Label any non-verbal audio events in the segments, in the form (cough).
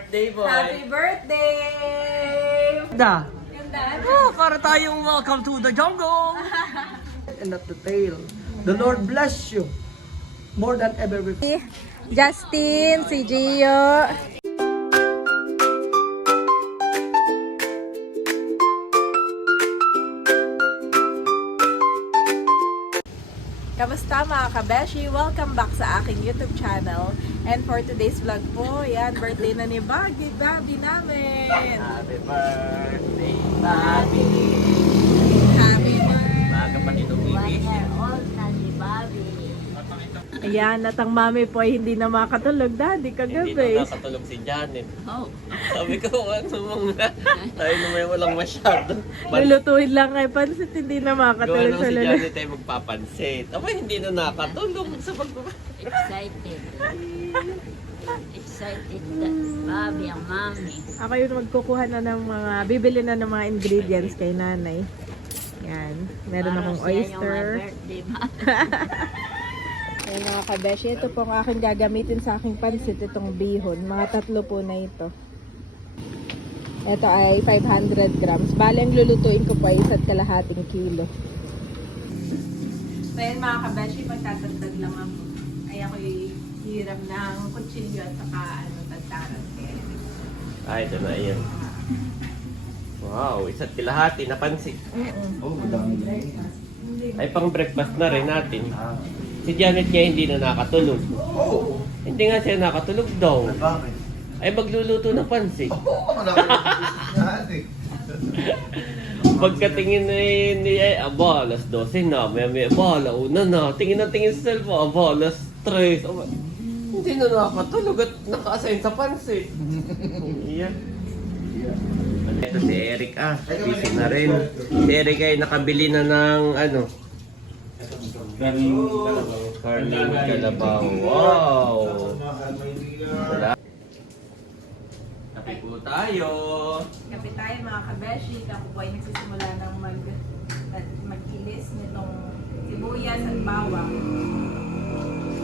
birthday, boy. Happy birthday! Da. Oh, para tayong welcome to the jungle. (laughs) and not the tail. The Lord bless you more than ever before. Justin, si Gio. Kamusta mga kabeshi? Welcome back sa aking YouTube channel. And for today's vlog po, yan, birthday na ni Baggy, Baby namin. Happy birthday, Bobby. Ayan, at ang mami po ay hindi na makatulog, daddy, Hindi kagabi. na nakatulog si Janet. Sabi ko, ano mga, tayo na may walang masyado. Lulutuin lang kay Pansit, hindi na makatulog sa si lulu. Janet ay magpapansit. Aba, hindi na nakatulog sa pag Excited. Excited na Bobby ang mami. Ako yung magkukuha na ng mga, bibili na ng mga ingredients kay nanay. Yan. Meron Para akong siya yung oyster. my birthday (laughs) Ayun mga kabeshi, ito po ang aking gagamitin sa aking pansit, itong bihon. Mga tatlo po na ito. Ito ay 500 grams. Bale, ang lulutuin ko po ay isa't kalahating kilo. So yun mga kabeshi, magtatagdag lang ako. Ay ako hiram ng kutsilyo at saka ano, tagtaran. Ay, ito na yun. Wow, isa't kilahati na pansit. Oh, dami na Ay, pang breakfast na rin natin. Si Janet niya hindi na nakatulog. Oo. Hindi nga siya nakatulog daw. Bakit? Ay, magluluto ng pansit. Oo, marami na eh. Pagkatingin na yun, ni ay, aba, alas 12 na, may may, aba, alauna na, tingin na tingin sa cellphone, aba, alas 3, aba, hindi na nakatulog at naka-assign sa pansit. Iyan. Ito si Eric, ah, busy na rin. Si Eric ay nakabili na ng, ano, Carling Calabaw. Wow! Kape po tayo. Kape tayo mga kabeshi. Ako po ay nagsisimula ng mag, mag-ilis nitong sibuyas at bawang.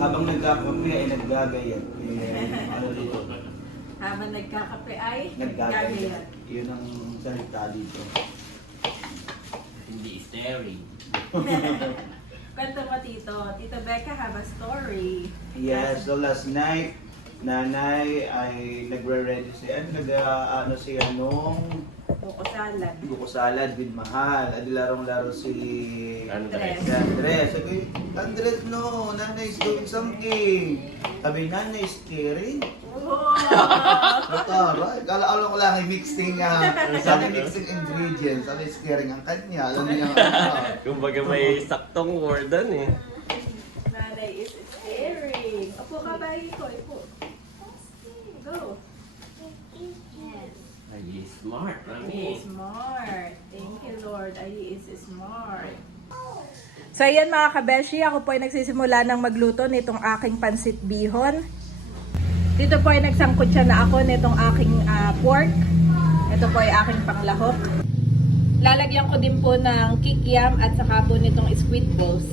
Habang nagkakape ay naggagayat. Eh, (laughs) ano dito? Habang nagkakape ay Naggagayat. gagayat. Yun ang salita dito. Hindi staring. (laughs) Kwento mo tito. Tito Becca have a story. Yes, so last night, nanay ay nagre-ready si, ano, nag, ah, ano siya nung Buko salad. buko salad with mahal. Adi larong-laro si Andres. Si Andres. Sabi, Andres, no, nanay is doing something. Sabi, nanay is caring. Tara, kala alam ko lang ay mixing, uh, sabi mixing ingredients, sabi is caring ang kanya, alam niya (laughs) ano. Kumbaga may saktong word doon eh. Nanay is staring. Opo ka ba ko? Opo. Go. Ay, smart, mami. smart. Thank you, Lord. Ay, is smart. So, ayan mga kabeshi, ako po ay nagsisimula ng magluto nitong aking pansit bihon. Dito po ay nagsangkot siya na ako nitong aking ah, pork. Ito po ay aking panglahok. Lalagyan ko din po ng kikiam at saka po nitong squid balls.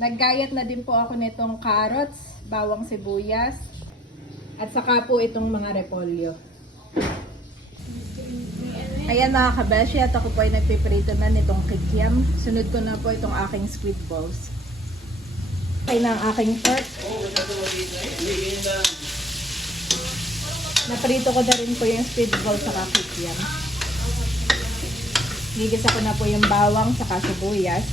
Naggayat na din po ako nitong carrots, bawang sibuyas, at saka po itong mga repolyo. Ayan mga kabeshi at ako po ay nagpiprito na nitong kikiam. Sunod ko na po itong aking squid balls. Okay na ang aking pork. Naprito ko na rin po yung squid balls sa kikiam. Gigisa ko na po yung bawang sa sibuyas.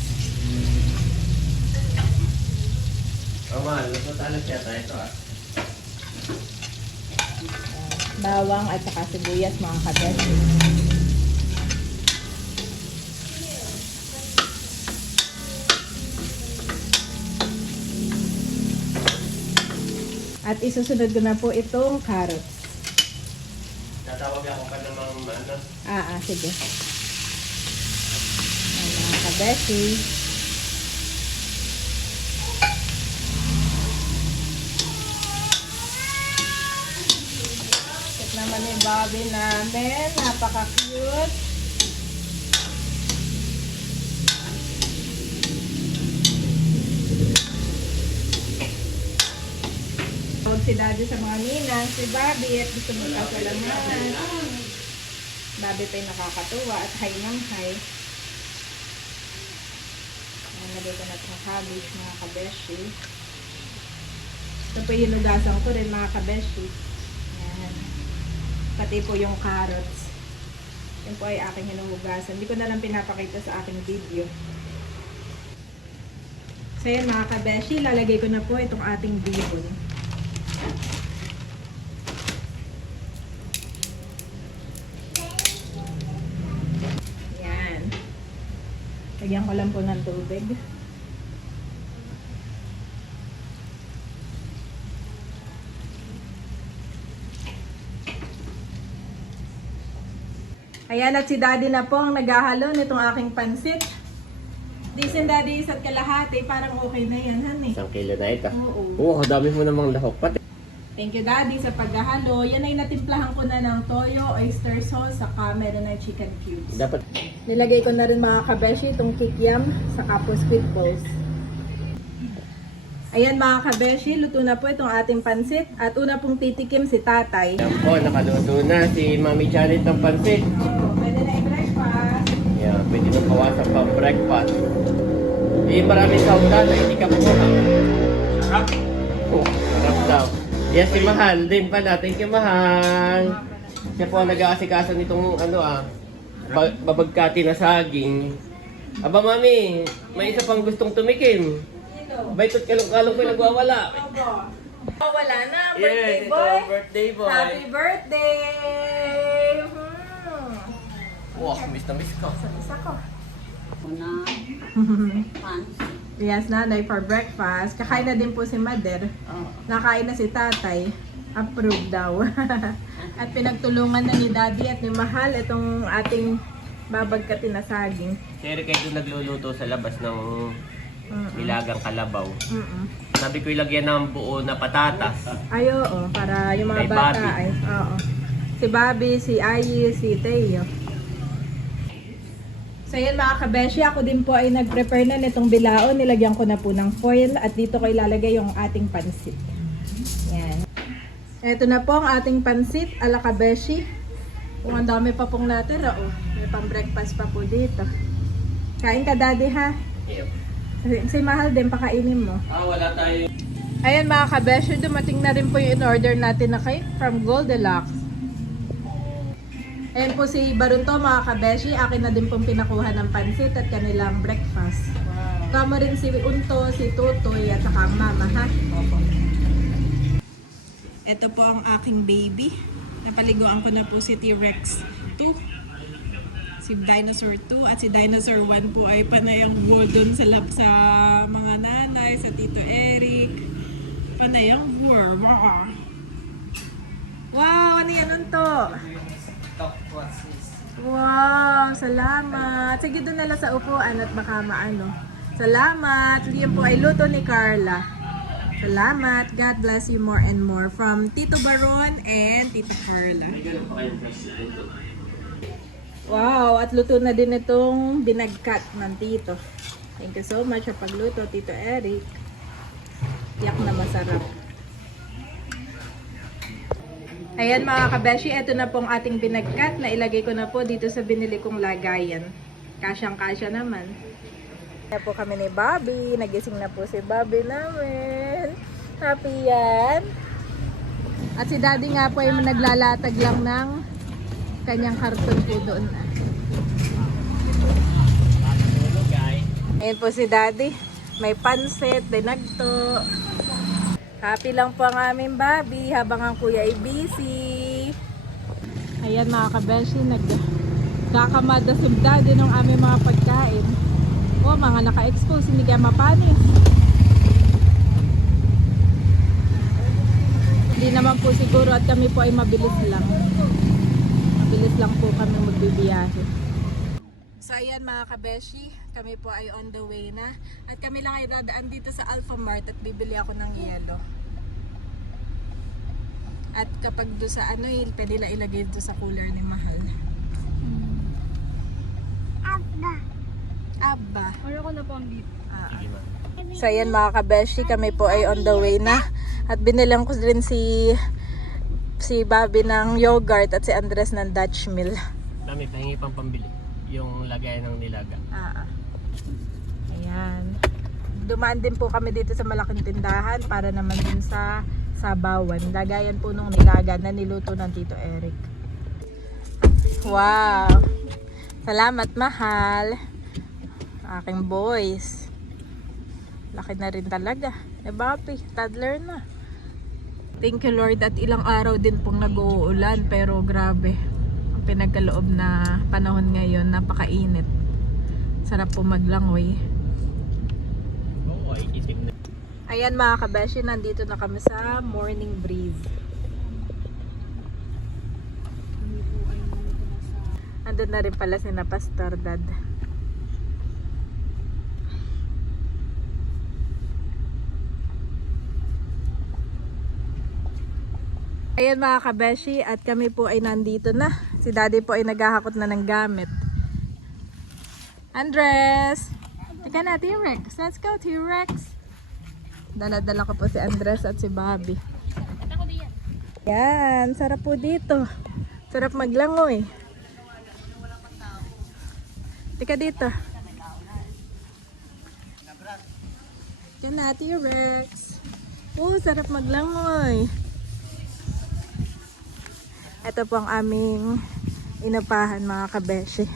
Tama, nasatalas yata ito ah. Bawang at saka sibuyas mga kabeshi. At isusunod ko na po itong carrots. Tatawag ako pa namang ano. Ah, ah, sige. Ayan, mga kabeshi. Ito Bobby namin. Napaka-cute. Tawag si Daddy sa mga ninang, si Bobby at gusto mo kasalaman. Bobby pa yung nakakatuwa at hay ng hay. Nalagay na itong cabbage mga kabeshi. Ito po yung ko rin mga kabeshi. Pati po yung carrots. Yan po ay aking hinuhugasan. Hindi ko na lang pinapakita sa aking video. So yan mga kabeshi, lalagay ko na po itong ating bihon. Yan. Lagyan ko lang po ng tubig. Ayan at si Daddy na po ang naghahalo nitong aking pansit. Decent Daddy, isa't kalahati. Parang okay na yan, han eh. Isang kilo na ito. Oo. Oo, dami mo namang lahok. Pati. Thank you Daddy sa paghahalo. Yan ay natimplahan ko na ng toyo, oyster sauce, saka meron ng chicken cubes. Dapat Nilagay ko na rin mga kabeshi itong kikiam sa po squid balls. Ayan mga kabeshi, luto na po itong ating pansit. At una pong titikim si tatay. Yan po, nakaluto na si Mami Janet ng pansit. Oh, pwede na i-breakfast. Yan, pwede nang bawasan pa breakfast. Eh, maraming sauda na hindi ka kumuha. Sarap. Oh, sarap daw. Yan si Mahal din pala. Thank you, Mahal. Siya po ang nag-aasikaso nitong ano ah, ba- babagkati na saging. Aba, Mami, may isa pang gustong tumikim. Baitot kalong-kalong ko nagwawala. Oh, wala na. Birthday Yes, ito boy. ang birthday boy. Happy birthday! Hmm. Wow, miss na miss ko. Isa ko. Una, pansit. (laughs) Yes, nanay for breakfast. Kakain na din po si Mother. Oh, Nakain na si tatay. Approve daw. (laughs) at pinagtulungan na ni daddy at ni Mahal itong ating babagkatin na saging. Si Eric ay doon nagluluto sa labas ng Mm-mm. nilagang kalabaw. Mm-mm. Sabi ko ilagyan ng buo na patatas. Ay, oo. Para yung mga Kay bata Bobby. ay, oo. Si Bobby, si Ayi, si Teo. So yan mga kabeshi, ako din po ay nag-prepare na nitong bilao. Nilagyan ko na po ng foil at dito ko ilalagay yung ating pansit. Yan. Ito na po ang ating pansit ala kabeshi. Kung ang dami pa pong natira, oh. May pang-breakfast pa po dito. Kain ka daddy ha. Yep. Si Mahal din, pakainin mo. Ah, wala tayo. Ayan mga kabesyo, dumating na rin po yung in-order natin na cake from Goldilocks. Ayan po si Barunto mga kabeshi, akin na din pong pinakuha ng pansit at kanilang breakfast. Kamo rin si Unto, si Tutoy at saka ang mama ha. Ito po ang aking baby. Napaliguan ko na po si T-Rex 2 si Dinosaur 2 at si Dinosaur 1 po ay panay ang war doon sa, lab, sa mga nanay, sa Tito Eric. Panay ang war. Wow! Wow! Ano yan to? Wow! Salamat! Sige doon nila sa upuan at baka maano. Salamat! Yan po ay luto ni Carla. Salamat! God bless you more and more. From Tito Baron and Tito Carla. Wow, at luto na din itong binagkat ng tito. Thank you so much sa pagluto, Tito Eric. Yak na masarap. Ayan mga kabeshi, ito na pong ating binagkat na ilagay ko na po dito sa binili kong lagayan. Kasyang kasya naman. Kaya po kami ni Bobby. Nagising na po si Bobby namin. Happy yan. At si Daddy nga po ay naglalatag lang ng kanyang karton po doon. Ayan po si Daddy. May pansit, dinagto. Happy lang po ang aming Bobby habang ang kuya ay busy. Ayan mga kabeshi, nagkakamada subda din ng aming mga pagkain. O, mga naka-expose, hindi kaya mapanis. Hindi naman po siguro at kami po ay mabilis lang. Mabilis lang po kami magbibiyahe. So ayan mga kabeshi, kami po ay on the way na. At kami lang ay dadaan dito sa Alpha Mart at bibili ako ng yelo. At kapag do sa ano, eh, pwede lang ilagay do sa cooler ni Mahal. Abba. Abba. Sige ma. So ayan mga kabeshi, kami po ay on the way na. At binilang ko rin si si Bobby ng yogurt at si Andres ng Dutch Mill. Mami, pahingi pang pambili. Yung lagay ng nilaga. Ah, ah. Ayan. Dumaan din po kami dito sa malaking tindahan para naman din sa sabawan. Lagayan po nung nilaga na niluto ng Tito Eric. Wow! Salamat, mahal. Aking boys. Laki na rin talaga. Eh, Bapi, toddler na. Thank you Lord at ilang araw din pong nag-uulan pero grabe. Pinagkaloob na panahon ngayon, napakainit. Sarap po maglangoy. Ayan mga kabeshi, nandito na kami sa morning breeze. Andun na rin pala si na Pastor Dad. Ayan mga kabeshi, at kami po ay nandito na. Si Daddy po ay naghahakot na ng gamit. Andres! Teka na, T-Rex. Let's go, T-Rex. Daladala ko po si Andres at si Bobby. Yan, sarap po dito. Sarap maglangoy. Tika dito. Yan na, T-Rex. Oh, sarap maglangoy. Ito po ang aming inupahan mga kabeshi.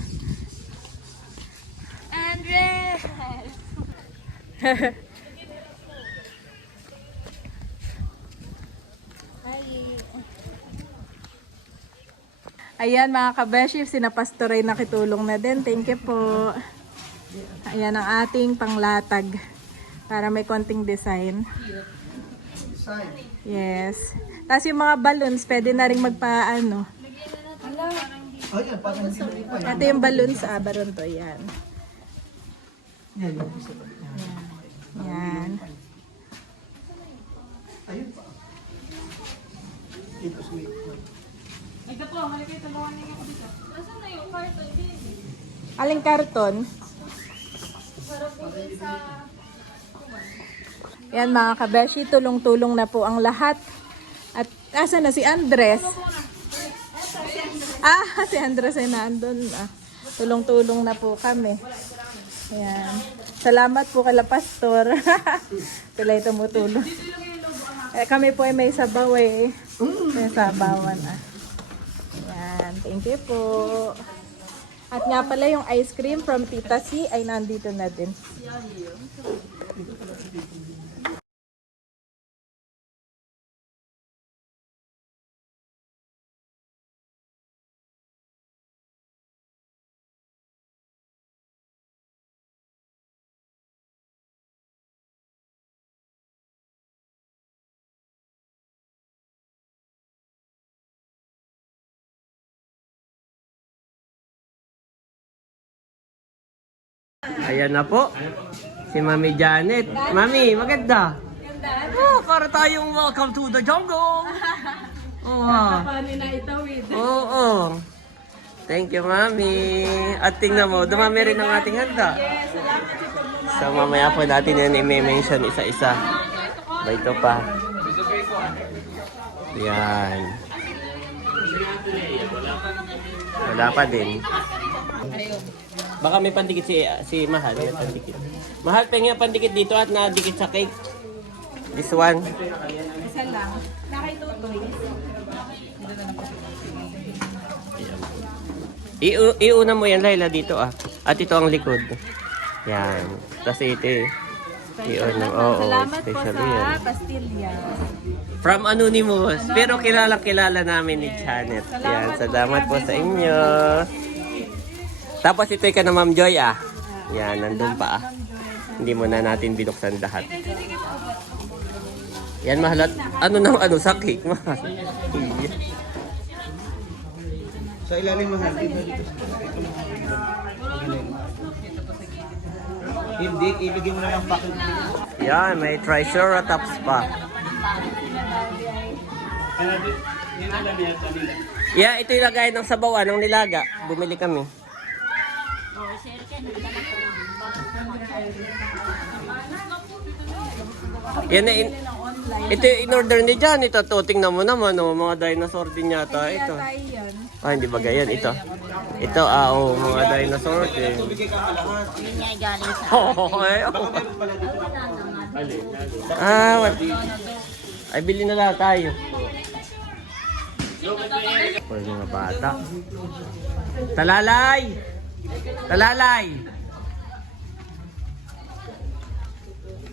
Andres! (laughs) Ayan mga kabeshi, sina Pastor ay nakitulong na din. Thank you po. Ayan ang ating panglatag para may konting design. Yes. Tapos yung mga balloons, pwede na rin magpaano. Oh, yan, parang hindi mo pa. Ito yung balloons, ah, baron to. Yan. Yan, yung. Yan. Ayun pa. Ito, sweet. Aling karton? Yan mga kabeshi, tulong-tulong na po ang lahat. Asa na si Andres? Ah, (laughs) si Andres ay nandun. Ah, tulong-tulong na po kami. Ayan. Salamat po kala pastor. (laughs) Sila ay tumutulong. Eh, kami po ay may sabaw eh. May sabawan ah. Ayan, thank you po. At nga pala yung ice cream from Tita C ay nandito na din. Ayan na po. Si Mami Janet. Mami, maganda. Oh, para tayong welcome to the jungle. (laughs) Oh, wow. na itawid. Oo. Oh, Thank you, Mami. At tingnan mo, dumami rin ang ating handa. So, mamaya po natin yan i-mention isa-isa. Ba ito pa. Yan. Wala pa din. Baka may pandikit si, si Mahal. May pandikit. Mahal, pengen pandikit dito at nadikit sa cake. This one. Isa lang. Nakitutoy. Iu iuna mo yan, Laila, dito ah. At ito ang likod. Yan. Tapos ito eh. Iuna. Oo, Salamat po special sa yan. pastillas. From Anonymous. Pero kilala kilala namin ni Janet. Yan. Salamat po sa inyo. Tapos ito ka na Ma'am Joy ah. Yan, nandun pa ah. Hindi mo na natin binuksan lahat. Yan mahalat. Ano nang ano sa cake, (laughs) mahal. Sa ilalim mahal, dito dito. Hindi, ibigay mo lang dito. Yan, may Triceratops pa. Yeah, ito yung lagay ng sabawan ng nilaga. Bumili kami. Yan na, in. Ito yung in-order ni Jan. Ito, to, tingnan mo naman, oh, mga dinosaur din yata. Ito. Ah, hindi ba ganyan? Ito. Ito, ah, oh, mga dinosaur din. Yun nga galing sa... Okay. Oh. Ah, what? Ay, bili na lang tayo. For mga bata. Talalay! Talalay!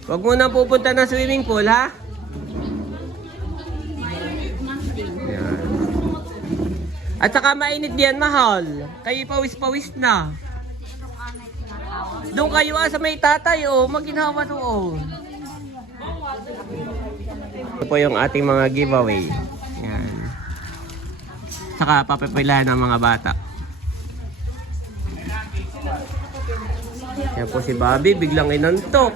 Huwag mo na pupunta ng swimming pool, ha? Yan. At saka mainit diyan, mahal. Kayo pawis-pawis na. Doon kayo ah, sa may tatay, oh. Maginhawa doon. Ito po yung ating mga giveaway. Yan. Saka papapilahan ng mga bata. Yan po si Bobby, biglang inantok.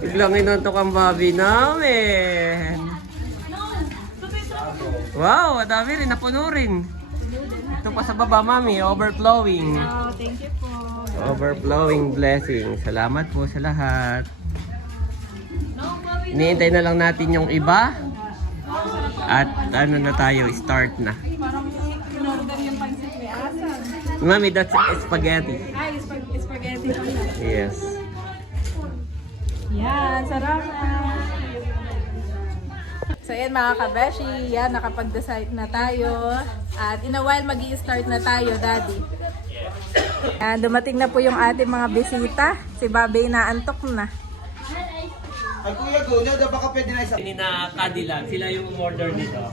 Biglang inantok ang Bobby namin. Wow, dami rin, napuno rin. Ito pa sa baba, mami, overflowing. Oh, thank you po. Overflowing blessing. Salamat po sa lahat. Iniintay na lang natin yung iba. At ano na tayo, start na. Mami, that's spaghetti. Ay, spag spaghetti. Yes. Yan, sarap na. So yan mga kabeshi, yan nakapag-decide na tayo. At in a while mag start na tayo, daddy. Yan, dumating na po yung ating mga bisita. Si Babe na antok na. Ay, Kuya Guna, daw baka pwede na isa. Ini na Cadillac, sila yung umorder nito.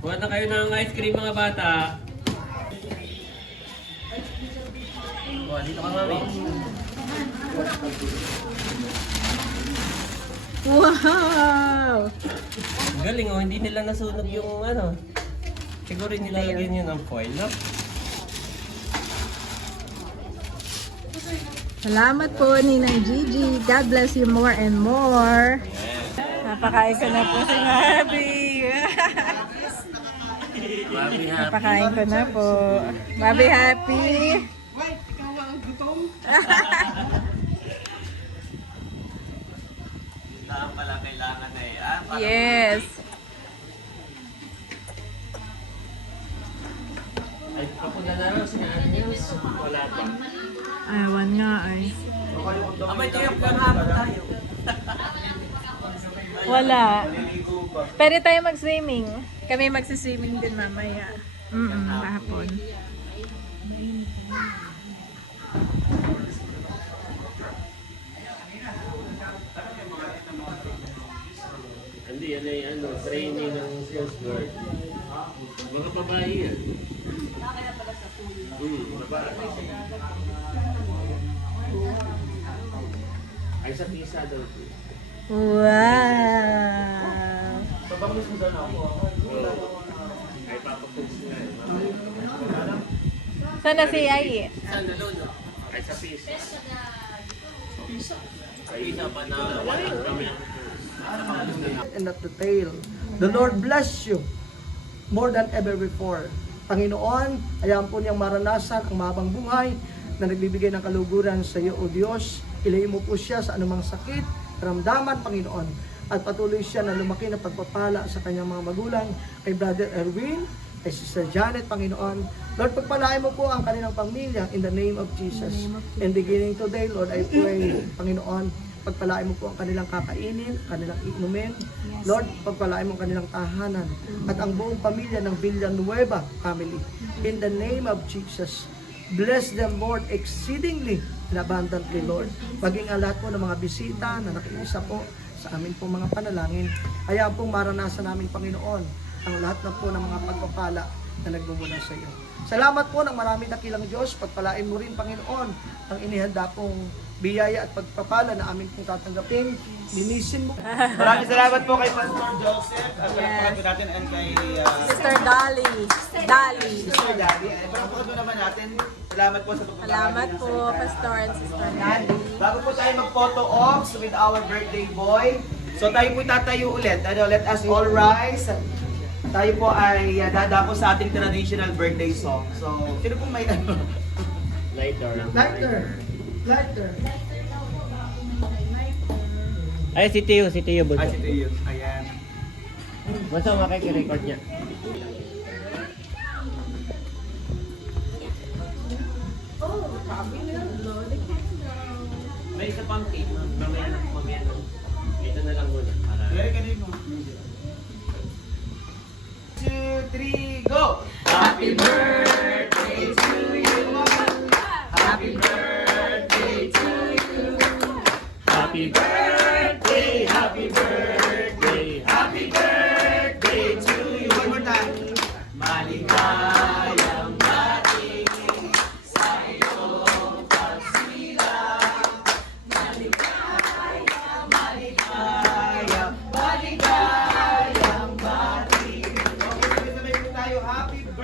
Kuha na kayo ng ice cream mga bata. Kuha, dito ka mami. Wow! Galing oh, hindi nila nasunog yung ano. Siguro nilalagyan yun ng foil, no? Salamat po, Ninang Gigi. God bless you more and more. Napakain ko na po si Mabi. Mami ha. Napakain ko na po. Mabi happy. Saan pala kailangan na eh. Ah, Yes. Ay, papunta na si Ate Nels. Wala pa. Ayawan nga ay. Abay, tayo ang hapon tayo. Wala. Pwede tayo mag-swimming. Kami magsiswimming din mamaya. Mm-mm, kahapon. Hindi, yan ay ano, training ng Coast Guard. Mga babae yan. Hmm, babae. Ay, sa pisa daw. Wow! Ay, papapost nga eh. Sana si Ai? Saan na doon? Ay, sa pisa. Sa isa pa na wala kami. And not the tail. The Lord bless you more than ever before. Panginoon, ayaw po niyang maranasan ang mahabang buhay na nagbibigay ng kaluguran sa iyo, O Diyos. Ilayo mo po siya sa anumang sakit, karamdaman, Panginoon. At patuloy siya na lumaki na pagpapala sa kanyang mga magulang, kay Brother Erwin, kay Sister Janet, Panginoon. Lord, pagpalain mo po ang kanilang pamilya in the name of Jesus. And beginning today, Lord, I pray, Panginoon, pagpalain mo po ang kanilang kakainin, kanilang inumin. Lord, pagpalain mo ang kanilang tahanan at ang buong pamilya ng Villanueva family. In the name of Jesus, bless them, Lord, exceedingly and abundantly, Lord. Maging ang lahat po ng mga bisita na nakiisa po sa amin pong mga panalangin. Hayaan pong maranasan namin, Panginoon, ang lahat na po ng mga pagpapala na nagmumula sa iyo. Salamat po ng marami dakilang Diyos. Pagpalain mo rin, Panginoon, ang inihanda pong biyaya at pagpapala na amin pong tatanggapin. Linisin mo. (laughs) Maraming salamat po kay Pastor Joseph. At palakpakan po natin and kay uh, Sister Dolly. Dolly. Sister Daddy. Ay, palakpakan po naman natin. Salamat po sa pagpapalagay Salamat po. Pastor and Sister Dolly. Bago po tayo mag-photo ops with our birthday boy, so tayo po tatayo ulit. Ano, let us all rise. Tayo po ay uh, dadako sa ating traditional birthday song. So, sino pong may ano? (laughs) Lighter. Lighter. Lighter. Ay, si Teo, si Teo Bunso. Ah, si Teo. Ayan. Bunso, makikirecord niya. May isa pang cake, ma'am. Mamaya na, mamaya na. Ito na lang muna. Para... Very kanino. Three, go! Happy birthday to you. Happy birthday to you. Happy birthday,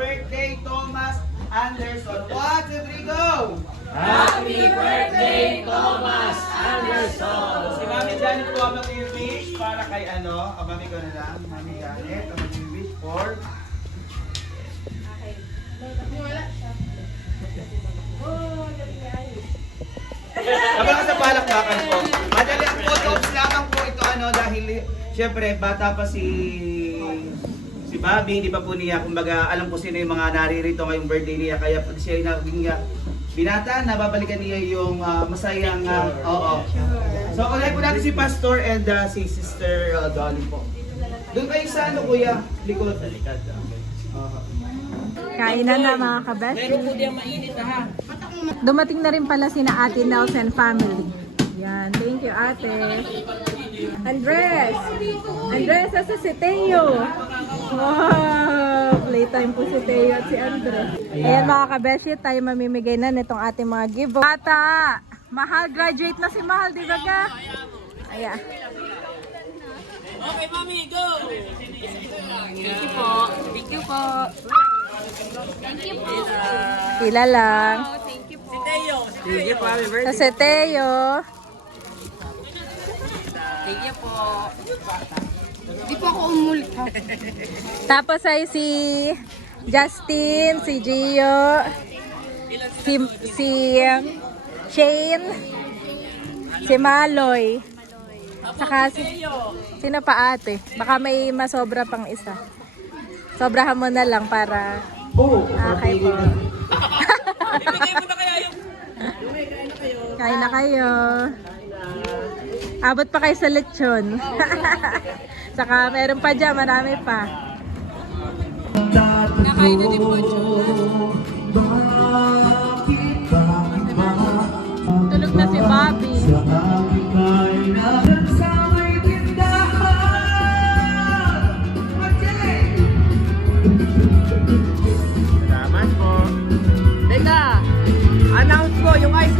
birthday, Thomas Anderson. One, two, three, go! Happy birthday, Thomas Anderson! Si Mami Janet po ang mag-wish para kay ano, ah, Mami ko na lang, Mami Janet ang mag-wish for Abangan sa palakpakan po. Madali ang photo ops lamang po ito ano dahil syempre bata pa si si Bobby, hindi pa po niya kumbaga alam ko sino yung mga naririto ngayong birthday niya kaya pag siya ay naging uh, binata, nababalikan niya yung ah, masayang ah, oo. So unahin po natin si Pastor and ah, si Sister uh, Dolly po. Doon kayo sa ano kuya, likod. Oo. Kainan na mga kabeshi. Dumating na rin pala sina Ate Nelson family. Yan, thank you ate. Andres! Andres, asa si Teo? Wow! Playtime po si Teo at si Andres. Ayan mga kabeshi, tayo mamimigay na nitong ating mga give Ata! Mahal, graduate na si Mahal, di ba ka? Ayan. Okay, mami, go! Thank you po. Thank you po. Thank you po. Sila lang. Thank you po. Sige po, happy birthday. Kasi Teo. Thank you po. Di po ako umulta. Tapos ay si Justin, si Gio, si, si um, Shane, si Maloy, saka si, sino pa ate? Baka may masobra pang isa. Sobrahan mo na lang para okay po. Kain na kayo. Abot pa kayo sa lechon. Saka meron pa dyan, marami pa. Nakain na din po Tulog na si Bobby. Salamat po. Teka, announce ko yung. Ice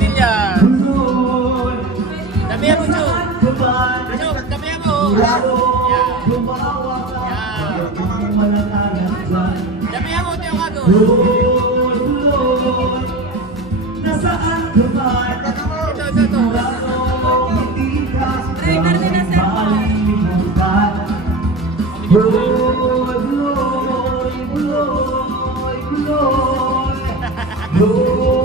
damihan mo. Yan. Yan. Damihan mo, Teo Kago. Ito, ito, ito. Driver na na Ah,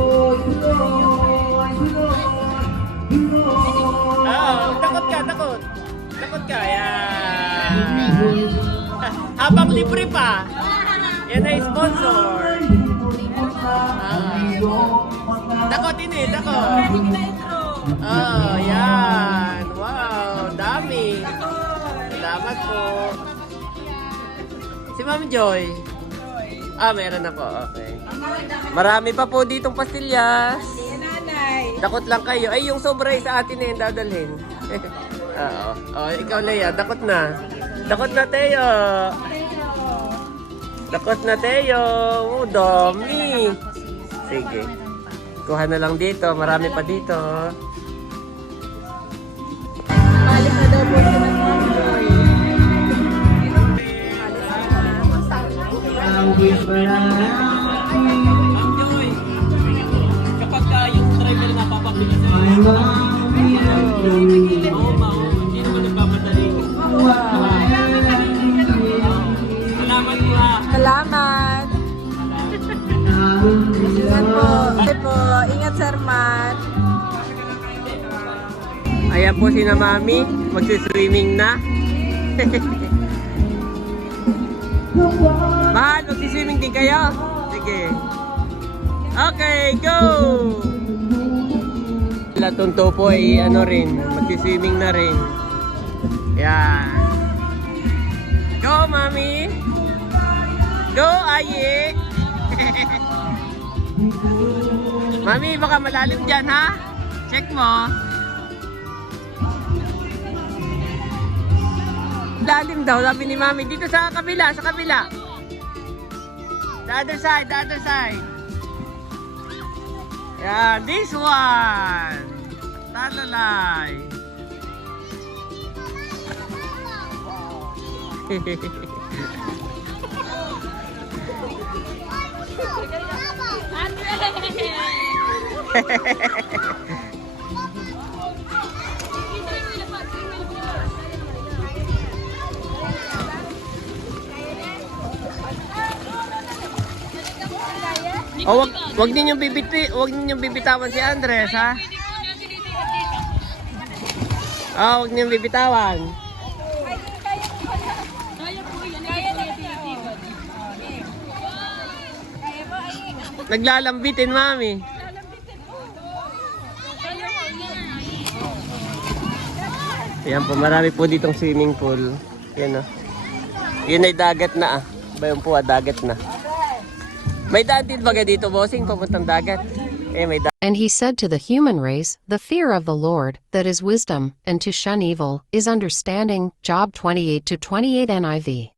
ka, yan. Habang libre pa. Yan ay sponsor. Ah. Takot ini, takot. Oh, yan. Wow, dami. Salamat po. Si Ma'am Joy. Ah, meron ako. Okay. Marami pa po ditong pastillas. nanay. Dakot lang kayo. Ay, yung sobra sa atin yung dadalhin. (laughs) Oo. Oh, ikaw, Leia. Dakot na. Dakot na, Teo. Dakot na, Teo. Oh, dami. Sige. Kuha na lang dito. Marami pa dito. Balik na daw po siya ng Monjoy. Po si na Mami, magsiswimming na. (laughs) Mahal, magsiswimming din kayo? Sige. Okay, go! Latunto po ay ano rin, magsiswimming na rin. Yan. Go, Mami! Go, Ayi! (laughs) Mami, baka malalim dyan, ha? Check mo. Lalim daw, sabi ni Mami. Dito sa kabila, sa kabila. The other side, the other side. Yeah, this one. Talalay. (laughs) oh, wag, wag ninyong bibiti, wag ninyong bibitawan si Andres, ha? Oh, wag ninyong bibitawan. Naglalambitin, mami. Ayan po, marami po ditong swimming pool. Yan o. Yun ay dagat na ah. Bayon po ah, dagat na. Eh. And he said to the human race, The fear of the Lord, that is wisdom, and to shun evil, is understanding. Job 28 to 28 NIV.